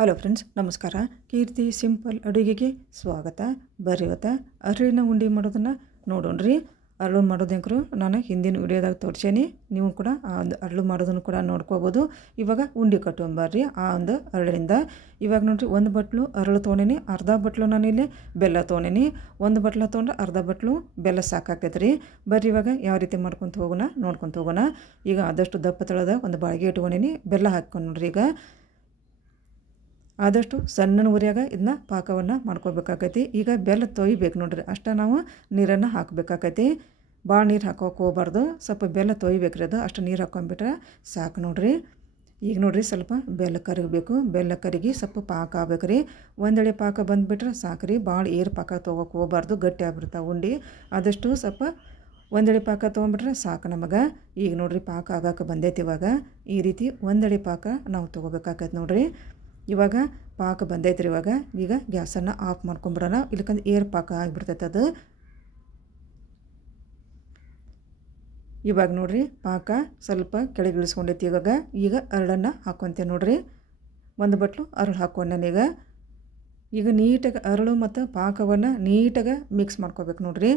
Hello friends, ನಮಸ್ಕಾರ. ಕೀರ್ತಿ simple ಅಡುಗೆಗೆ ಸ್ವಾಗತ. ಬರ್ರಿ ಇವತ್ತು ಅರಳಿನ ಉಂಡೆ ಮಾಡೋದನ್ನು ನೋಡೋಣ್ರಿ. ಅರಳು ಮಾಡೋದಂಕರು ನಾನು ಹಿಂದಿನ ವಿಡಿಯೋದಾಗ ತೋರಿಸೇನಿ. ನೀವು ಕೂಡ ಆ ಒಂದು ಅರಳು ಮಾಡೋದನ್ನು ಕೂಡ ನೋಡ್ಕೋಬೋದು. ಇವಾಗ ಉಂಡೆ ಕಟ್ಕೊಂಬರ್ರಿ ಆ ಒಂದು ಅರಳಿಂದ. ಇವಾಗ ನೋಡಿರಿ, ಒಂದು ಬಟ್ಲು ಅರಳು ತೊಗೊಂಡೇನಿ, ಅರ್ಧ ಬಟ್ಲು ನಾನು ಇಲ್ಲಿ ಬೆಲ್ಲ ತೊಗೊಂಡೇನಿ. ಒಂದು ಬಟ್ಲು ತೊಗೊಂಡ್ರೆ ಅರ್ಧ ಬಟ್ಲು ಬೆಲ್ಲ ಸಾಕಾಕೈತೆ ರೀ. ಬರ್ರಿ ಇವಾಗ ಯಾವ ರೀತಿ ನೋಡ್ಕೊತ ಹೋಗೋಣ. ಈಗ ಆದಷ್ಟು ದಪ್ಪ ತಳದ ಒಂದು ಬಾಳಿಗೆ ಇಟ್ಕೊಂಡೇನಿ, ಬೆಲ್ಲ ಹಾಕ್ಕೊಂಡು ನೋಡ್ರಿ. ಈಗ ಆದಷ್ಟು ಸಣ್ಣ ಉರಿಯಾಗ ಇದನ್ನ ಪಾಕವನ್ನು ಮಾಡ್ಕೋಬೇಕಾಕೈತಿ. ಈಗ ಬೆಲ್ಲ ತೊಯ್ಬೇಕು ನೋಡ್ರಿ, ಅಷ್ಟ ನಾವು ನೀರನ್ನು ಹಾಕಬೇಕಾಕೈತಿ. ಭಾಳ ನೀರು ಹಾಕೋಕೆ ಹೋಗ್ಬಾರ್ದು, ಸ್ವಲ್ಪ ಬೆಲ್ಲ ತೊಯ್ಬೇಕ್ರಿ. ಅದು ಅಷ್ಟು ನೀರು ಹಾಕ್ಕೊಂಡ್ಬಿಟ್ರೆ ಸಾಕು ನೋಡ್ರಿ. ಈಗ ನೋಡ್ರಿ, ಸ್ವಲ್ಪ ಬೆಲ್ಲ ಕರಗಬೇಕು. ಬೆಲ್ಲ ಕರಗಿ ಸ್ವಲ್ಪ ಪಾಕ ಆಗ್ಬೇಕು ರೀ. ಒಂದೆಳೆ ಪಾಕ ಬಂದುಬಿಟ್ರೆ ಸಾಕು ರೀ. ಭಾಳ ಏರು ಪಾಕ ತೊಗೋಕೆ ಹೋಗ್ಬಾರ್ದು, ಗಟ್ಟಿ ಆಗ್ಬಿಡ್ತಾವೆ ಉಂಡೆ. ಆದಷ್ಟು ಸ್ವಲ್ಪ ಒಂದೆಳೆ ಪಾಕ ತೊಗೊಂಬಿಟ್ರೆ ಸಾಕು ನಮಗೆ. ಈಗ ನೋಡ್ರಿ, ಪಾಕ ಆಗಾಕೆ ಬಂದೈತಿ. ಇವಾಗ ಈ ರೀತಿ ಒಂದೆಳೆ ಪಾಕ ನಾವು ತೊಗೋಬೇಕಾಕೈತಿ ನೋಡ್ರಿ. ಇವಾಗ ಪಾಕ ಬಂದೈತೆ ರೀ. ಈಗ ಗ್ಯಾಸನ್ನು ಆಫ್ ಮಾಡ್ಕೊಂಬಿಡೋಣ, ಇಲ್ಲಕಂದ್ರೆ ಏರ್ ಪಾಕ ಆಗಿಬಿಡ್ತೈತೆ ಅದು. ಇವಾಗ ನೋಡ್ರಿ, ಪಾಕ ಸ್ವಲ್ಪ ಕೆಳಗೆ ಇಳಿಸ್ಕೊಂಡೈತಿ. ಈಗ ಅರಳನ್ನು ಹಾಕ್ಕೊಂತೇನೆ ನೋಡ್ರಿ. ಒಂದು ಬಟ್ಲು ಅರಳು ಹಾಕ್ಕೊಂಡು ಈಗ ನೀಟಾಗಿ ಅರಳು ಮತ್ತು ಪಾಕವನ್ನು ನೀಟಾಗಿ ಮಿಕ್ಸ್ ಮಾಡ್ಕೋಬೇಕು ನೋಡ್ರಿ.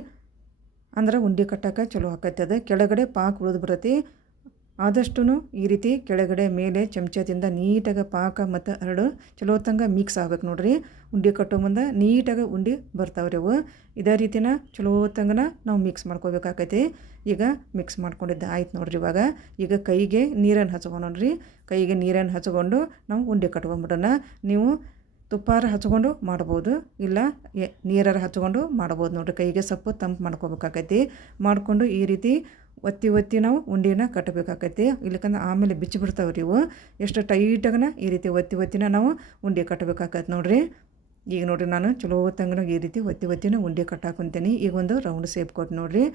ಅಂದ್ರೆ ಉಂಡೆ ಕಟ್ಟೋಕೆ ಚಲೋ ಆಕೈತೆ. ಅದು ಕೆಳಗಡೆ ಪಾಕ ಉಳಿದು ಬರ್ತೈತಿ. ಆದಷ್ಟು ಈ ರೀತಿ ಕೆಳಗಡೆ ಮೇಲೆ ಚಮಚದಿಂದ ನೀಟಾಗಿ ಪಾಕ ಮತ್ತು ಅರಳು ಚಲೋ ತಂಗ ಮಿಕ್ಸ್ ಆಗ್ಬೇಕು ನೋಡ್ರಿ. ಉಂಡೆ ಕಟ್ಟೋ ಮುಂದೆ ನೀಟಾಗಿ ಉಂಡೆ ಬರ್ತಾವ್ರಿ ಅವು. ಇದೇ ರೀತಿನ ಚಲೋ ತಂಗನ ನಾವು ಮಿಕ್ಸ್ ಮಾಡ್ಕೋಬೇಕಾಕೈತಿ. ಈಗ ಮಿಕ್ಸ್ ಮಾಡ್ಕೊಂಡಿದ್ದೆ ಆಯ್ತು ನೋಡ್ರಿ. ಈಗ ಕೈಗೆ ನೀರನ್ನು ಹಚ್ಕೊಂಡ್ರಿ. ಕೈಗೆ ನೀರನ್ನು ಹಚ್ಕೊಂಡು ನಾವು ಉಂಡೆ ಕಟ್ಕೊಂಡ್ಬಿಡೋಣ. ನೀವು ತುಪ್ಪಾರ ಹಚ್ಕೊಂಡು ಮಾಡ್ಬೋದು, ಇಲ್ಲ ನೀರಾರ ಹಚ್ಕೊಂಡು ಮಾಡ್ಬೋದು ನೋಡ್ರಿ. ಕೈಗೆ ಸ್ವಲ್ಪ ತಂಪು ಮಾಡ್ಕೋಬೇಕಾಕೈತಿ. ಮಾಡಿಕೊಂಡು ಈ ರೀತಿ ಒತ್ತಿ ನಾವು ಉಂಡೆನ ಕಟ್ಟಬೇಕಾಕೈತಿ. ಇಲ್ಲಕಂದ್ರೆ ಆಮೇಲೆ ಬಿಚ್ಚಿಬಿಡ್ತಾವ್ರಿ ಇವು. ಎಷ್ಟು ಟೈಟಾಗನ ಈ ರೀತಿ ಒತ್ತಿನ ನಾವು ಉಂಡೆ ಕಟ್ಟಬೇಕಾಕೈತಿ ನೋಡ್ರಿ. ಈಗ ನೋಡ್ರಿ, ನಾನು ಚಲೋ ತಂಗನ ಈ ರೀತಿ ಒತ್ತಿನ ಉಂಡೆ ಕಟ್ಟಾಕೊಂತೇನೆ. ಈಗ ಒಂದು ರೌಂಡ್ ಶೇಪ್ ಕೊಟ್ಟು ನೋಡ್ರಿ.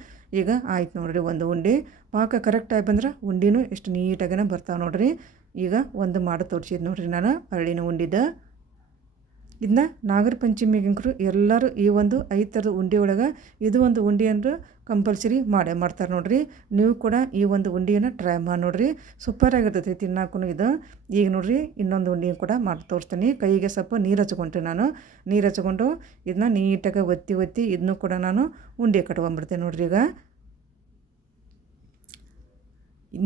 ಈಗ ಆಯ್ತು ನೋಡ್ರಿ, ಒಂದು ಉಂಡೆ ಪಾಕ ಕರೆಕ್ಟಾಗಿ ಬಂದ್ರೆ ಉಂಡೆನೂ ಎಷ್ಟು ನೀಟಾಗನ ಬರ್ತಾವೆ ನೋಡ್ರಿ. ಈಗ ಒಂದು ಮಾಡಿ ತೋರಿಸಿದ್ ನೋಡ್ರಿ ನಾನು ಅರಳಿನ ಉಂಡಿದ. ಇದನ್ನ ನಾಗರ ಪಂಚಮಿಗಂಕರು ಎಲ್ಲರೂ ಈ ಒಂದು 5 ಥರದ ಉಂಡೆ ಒಳಗೆ ಇದು ಒಂದು ಉಂಡೆ ಅಂದ್ರೆ ಕಂಪಲ್ಸರಿ ಮಾಡ್ತಾರೆ ನೋಡ್ರಿ. ನೀವು ಕೂಡ ಈ ಒಂದು ಉಂಡೆಯನ್ನು ಟ್ರೈ ಮಾಡಿ ನೋಡ್ರಿ, ಸೂಪರಾಗಿರ್ತೈತಿ ತಿನ್ನಾಕು ಇದು. ಈಗ ನೋಡ್ರಿ, ಇನ್ನೊಂದು ಉಂಡೆ ಕೂಡ ಮಾಡಿ ತೋರಿಸ್ತೀನಿ. ಕೈಗೆ ಸ್ವಲ್ಪ ನೀರು ಹಚ್ಕೊಂಡ್ರಿ. ನೀರು ಹಚ್ಕೊಂಡು ಇದನ್ನ ನೀಟಾಗಿ ಒತ್ತಿ ಇದನ್ನು ಕೂಡ ನಾನು ಉಂಡೆ ಕಟ್ಕೊಂಡ್ಬಿಡ್ತೇನೆ ನೋಡ್ರಿ. ಈಗ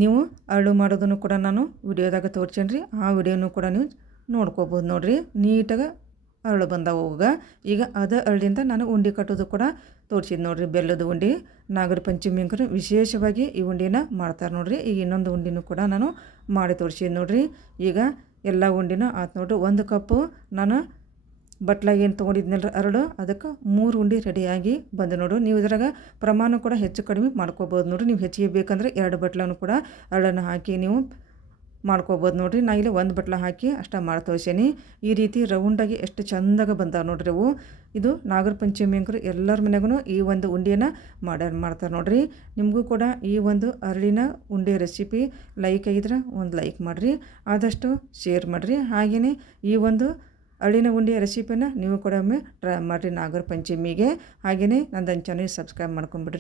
ನೀವು ಅರಳು ಮಾಡೋದನ್ನು ಕೂಡ ನಾನು ವಿಡಿಯೋದಾಗ ತೋರಿಸೇನಿ ರೀ. ಆ ವಿಡಿಯೋನು ಕೂಡ ನೀವು ನೋಡ್ಕೋಬೋದು ನೋಡ್ರಿ. ನೀಟಾಗಿ ಅರಳು ಬಂದಾವ ಈಗ ಅರಳಿಂದ ನಾನು ಉಂಡೆ ಕಟ್ಟೋದು ಕೂಡ ತೋರಿಸಿದ್ದು ನೋಡ್ರಿ. ಬೆಲ್ಲದ ಉಂಡೆ ನಾಗರ ಪಂಚಮಿ ಅಂಕರು ವಿಶೇಷವಾಗಿ ಈ ಉಂಡೆನ ಮಾಡ್ತಾರೆ ನೋಡ್ರಿ. ಈಗ ಇನ್ನೊಂದು ಉಂಡೆನೂ ಕೂಡ ನಾನು ಮಾಡಿ ತೋರಿಸಿದ್ದು ನೋಡ್ರಿ. ಈಗ ಎಲ್ಲ ಉಂಡೆನೂ ಆಯ್ತು ನೋಡ್ರಿ. 1 ಕಪ್ಪು ನಾನು ಬಟ್ಲಾಗ ಏನು ತೊಗೊಂಡಿದ್ನಲ್ರಿ ಅರಳು, ಅದಕ್ಕೆ 3 ಉಂಡೆ ರೆಡಿಯಾಗಿ ಬಂದು ನೋಡು. ನೀವು ಇದ್ರಾಗ ಪ್ರಮಾಣ ಕೂಡ ಹೆಚ್ಚು ಕಡಿಮೆ ಮಾಡ್ಕೋಬೋದು ನೋಡ್ರಿ. ನೀವು ಹೆಚ್ಚಿಗೆ ಬೇಕಂದ್ರೆ 2 ಬಟ್ಲನ್ನು ಕೂಡ ಅರಳನ್ನು ಹಾಕಿ ನೀವು ಮಾಡ್ಕೋಬೋದು ನೋಡ್ರಿ. ನಾ ಇಲ್ಲಿ 1 ಬಟ್ಲ ಹಾಕಿ ಅಷ್ಟ ಮಾಡಿ ತೋರಿಸೇನಿ. ಈ ರೀತಿ ರೌಂಡಾಗಿ ಎಷ್ಟು ಚೆಂದಾಗ ಬಂದಾವೆ ನೋಡ್ರಿ ಅವು. ಇದು ನಾಗರ ಪಂಚಮಿ ಅಂಕರು ಎಲ್ಲರ ಮನೆಗೂ ಈ ಒಂದು ಉಂಡೆನ ಮಾಡ್ತಾರೆ ನೋಡ್ರಿ. ನಿಮಗೂ ಕೂಡ ಈ ಒಂದು ಅರಳಿನ ಉಂಡೆ ರೆಸಿಪಿ ಲೈಕ್ ಆಗಿದ್ರೆ ಒಂದು ಲೈಕ್ ಮಾಡಿರಿ, ಆದಷ್ಟು ಶೇರ್ ಮಾಡಿರಿ. ಹಾಗೆಯೇ ಈ ಒಂದು ಅರಳಿನ ಉಂಡೆ ರೆಸಿಪಿನ ನೀವು ಕೂಡ ಒಮ್ಮೆ ಟ್ರೈ ಮಾಡಿರಿ ನಾಗರ ಪಂಚಮಿಗೆ. ಹಾಗೆಯೇ ನನ್ನ ಚಾನಲ್ ಸಬ್ಸ್ಕ್ರೈಬ್ ಮಾಡ್ಕೊಂಬಿಡ್ರಿ.